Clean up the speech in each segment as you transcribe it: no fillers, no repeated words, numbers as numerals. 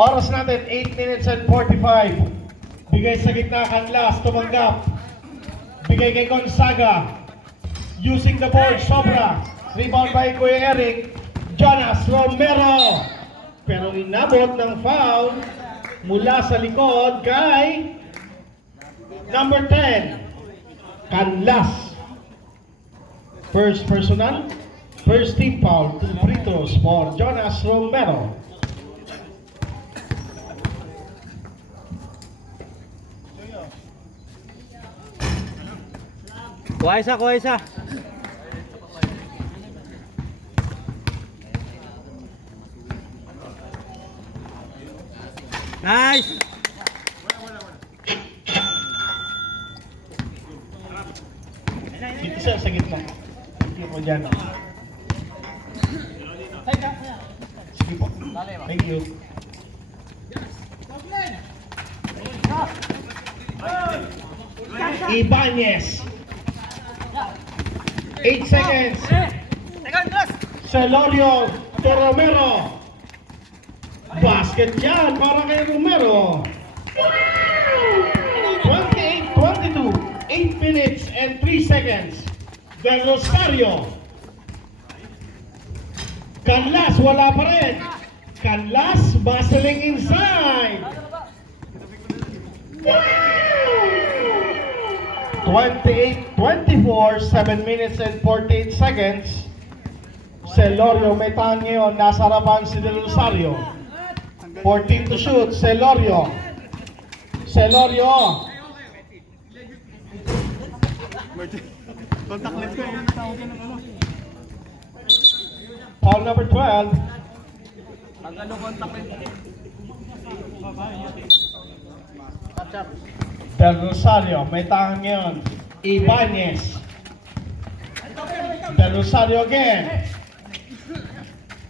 Oras natin, 8 minutes and 45. Bigay sa gitna, Canlas, tumanggap. Bigay kay Gonzaga. Using the board, sobra. Rebound by Kuya Eric. Jonas Romero. Pero inabot ng foul mula sa likod kay number 10, Canlas. First personal, first team foul, 2 free throws for Jonas Romero. Kuha isa, kuha isa. Nice! Dito sa gitna. Hindi mo dyan. Sige po. Thank you. Ibanez. 8 seconds. Celorio de Romero. Basket yan para kay Romero. 28-22. 8 minutes and 3 seconds. Del Rosario. Canlas wala pa rin. Canlas bustling inside. 28-24, 7 minutes and 48 seconds. Celorio may tahan ngayon, nasa harapan si Del Rosario. 14 to shoot, Celorio. Celorio. Foul number 12. Del Rosario, may tahan ngayon. Ibanez. Del Rosario again.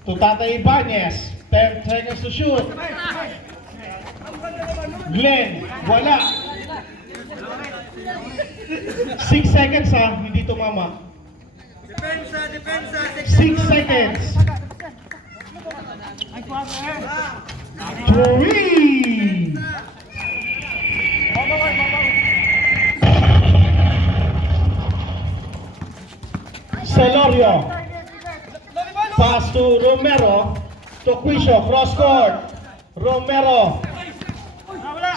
To Tata Ibanez. 10 seconds to shoot. Glenn, wala. 6 seconds ha, hindi tumama. 6 seconds. 3. Celorio. Pass to Romero. To Quisio. Cross court. Romero.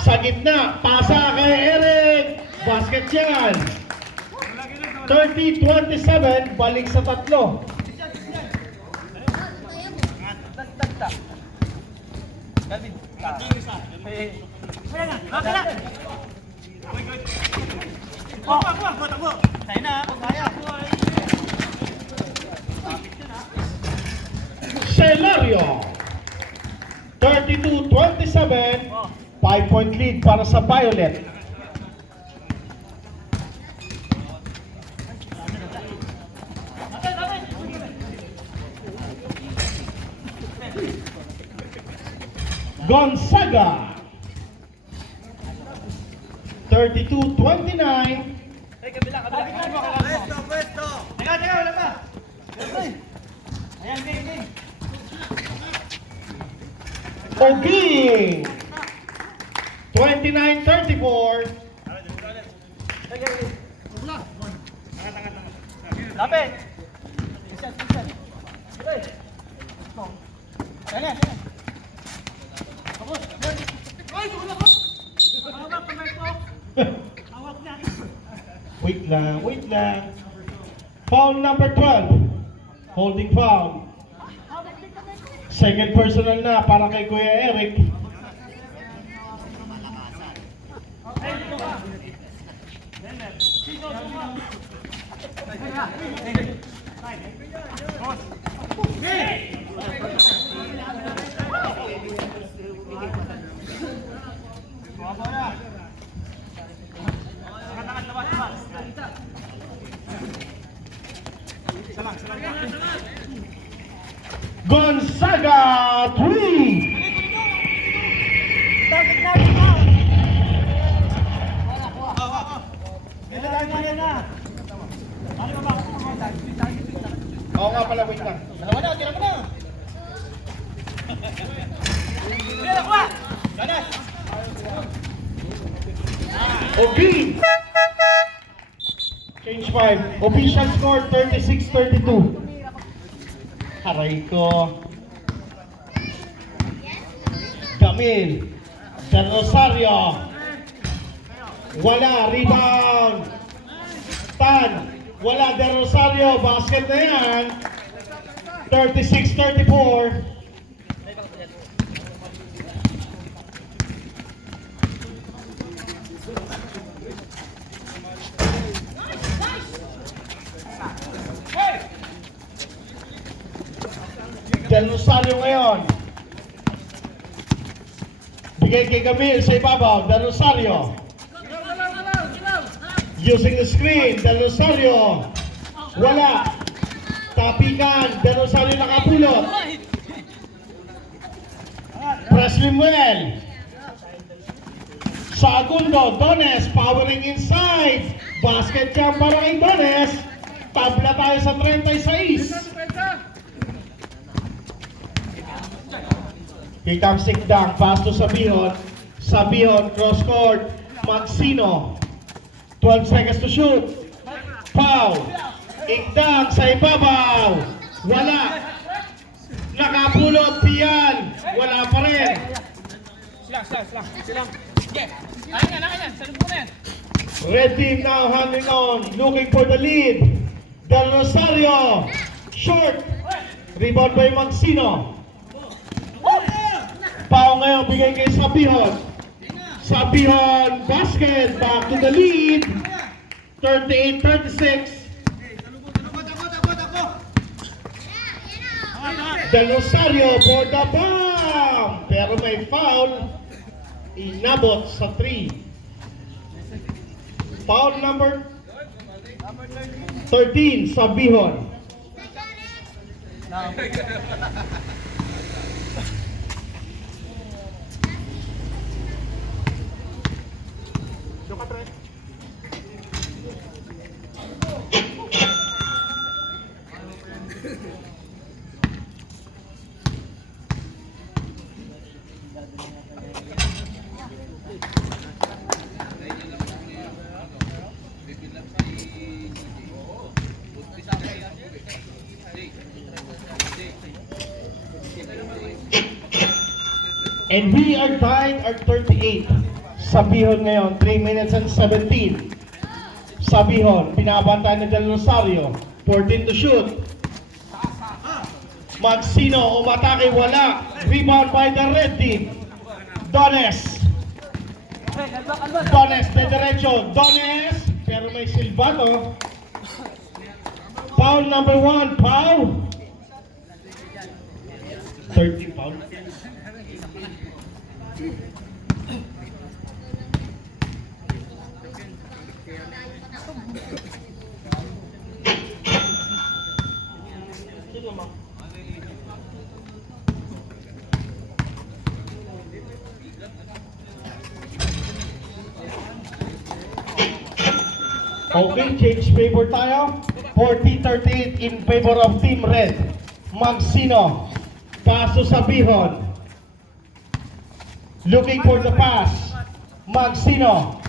Sa gitna. Pasa kay Eric. Basket yan. 30-27. Balik sa tatlo. Celorio. 32-27. 5-point lead para sa Violet. Gonzaga. 32-29. Pwesto! Teka, wala pa! Ayan, game! Oging. 29-34. Lapit! Wait lang, wait lang. Foul number 12. Holding foul. Second personal na para kay Kuya Eric. Gonzaga 3. Oo nga pala, wait lang. Oging. Change 5. Official score 36-32. Aray ko. Camille. Del Rosario. Wala. Rebound. Tan. Wala. Del Rosario. Basket na yan. 36-34. Del Rosario ngayon. Bigay kay Camille sa ibabaw. Del Rosario. Using the screen. Del Rosario. Wala. Tapikan. Del Rosario nakapulot. Presley Muel. Segundo. Dones. Powering inside. Basket jump para kay Dones. Tabla tayo sa 36. Kick-up-stick dunk, pass to Sabihon. Sabihon, cross-court. Magsino. 12 seconds to shoot. Foul. Ikdang sa ibabaw. Wala. Nakapulot, Pian. Wala pa rin. Red team now handing on. Looking for the lead. Del Rosario. Short. Rebound by Magsino. Pao ngayon, bigay kay Sabihon. Sabihon, basket, back to the lead. 38-36. Del Rosario for the bomb. Pero may foul. Inabot sa 3. Foul number 13, Sabihon. And we are tied at 38. Sabihon ngayon, 3 minutes and 17. Sabihon, binabantay ni Del Rosario. 14 to shoot. Magsino, umatake, wala. Rebound by the red team. Dones. Dones, de derecho. Dones, pero may silbato. Foul number 1, Pau. 30 foul. Okay, change favor tayo. 40-38 in favor of Team Red. Magsino. Paso Sabihon. Looking for the pass. Magsino.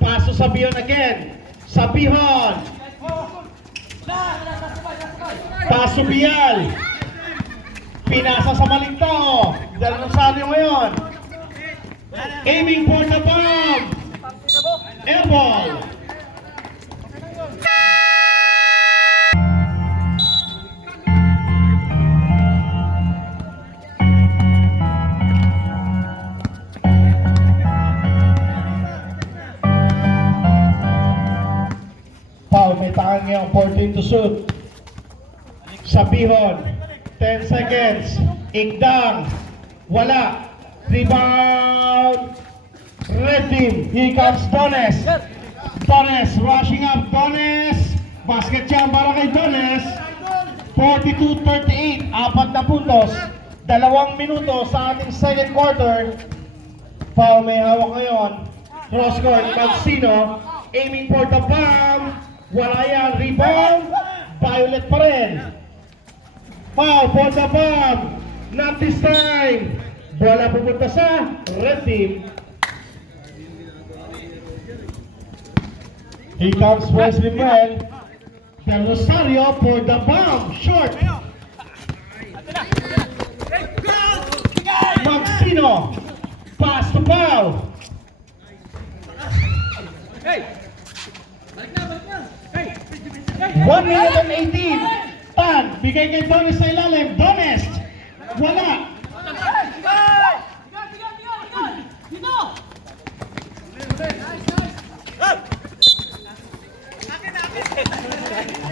Pass to Sabihon again. Sabihon. Pass to Bial. Pinasa sa maling tao. Del Rosario ngayon. Aiming for the bomb. Air ball. Foul, may takan ngayon, 14 to shoot. Sabihon, 10 seconds. Igdang, wala. Rebound, red team. Here comes Dones. Dones, rushing up, Dones. Basket jam para kay Dones. 42-38, 4 na puntos. 2 minuto sa ating second quarter. Foul, may hawak ngayon. Cross court, Magsino. Aiming for the bomb. Wala yan. Rebound. Violet pa rin. Foul for the bomb. Not this time. Bola pupunta sa red team. Here comes Wesley Mel. Del Rosario for the bomb. Short. Magsino. Pass to Pau. 1 minute and 18. Tan, bigay kay Dones sa ilalim. Dones. Wala.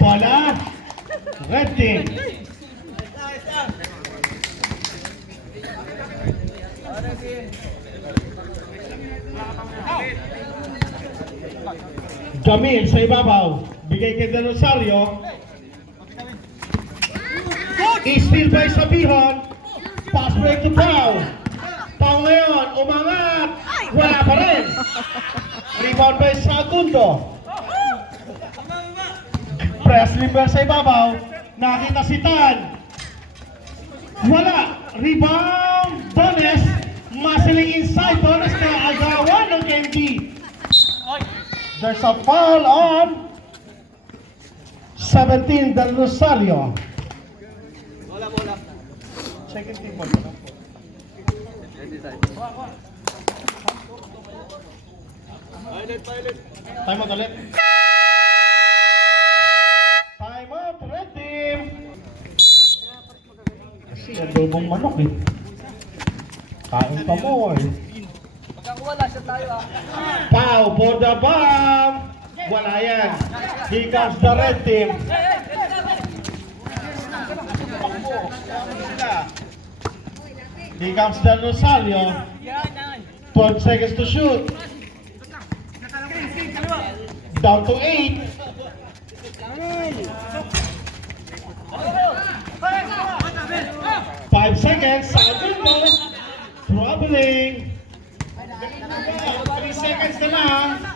Bola. Red team. Jamil sa ibabaw. Bigay kay Del Rosario. Steal by Sabihon. Pass break to Pau. Pau ngayon, umangat. Wala pa rin. Rebound by Segundo. Presley Bell sa ibabaw. Nakita si Tan. Wala. Rebound. Dones. Muscling inside. Dones na agawan ng Kenji. There's a foul on 17 Del Rosario. Bola. Second team ball. Pilot. Time out ulit. Time out, red team. Kasi adobong manok eh. Kain pa mo eh. Wala siya tayo Pau for the bomb. Wala yan. Here comes the red team. Here comes Del Rosario. 12 seconds to shoot. Down to 8. Five seconds. Segundo. Troubling. 3 seconds na lang.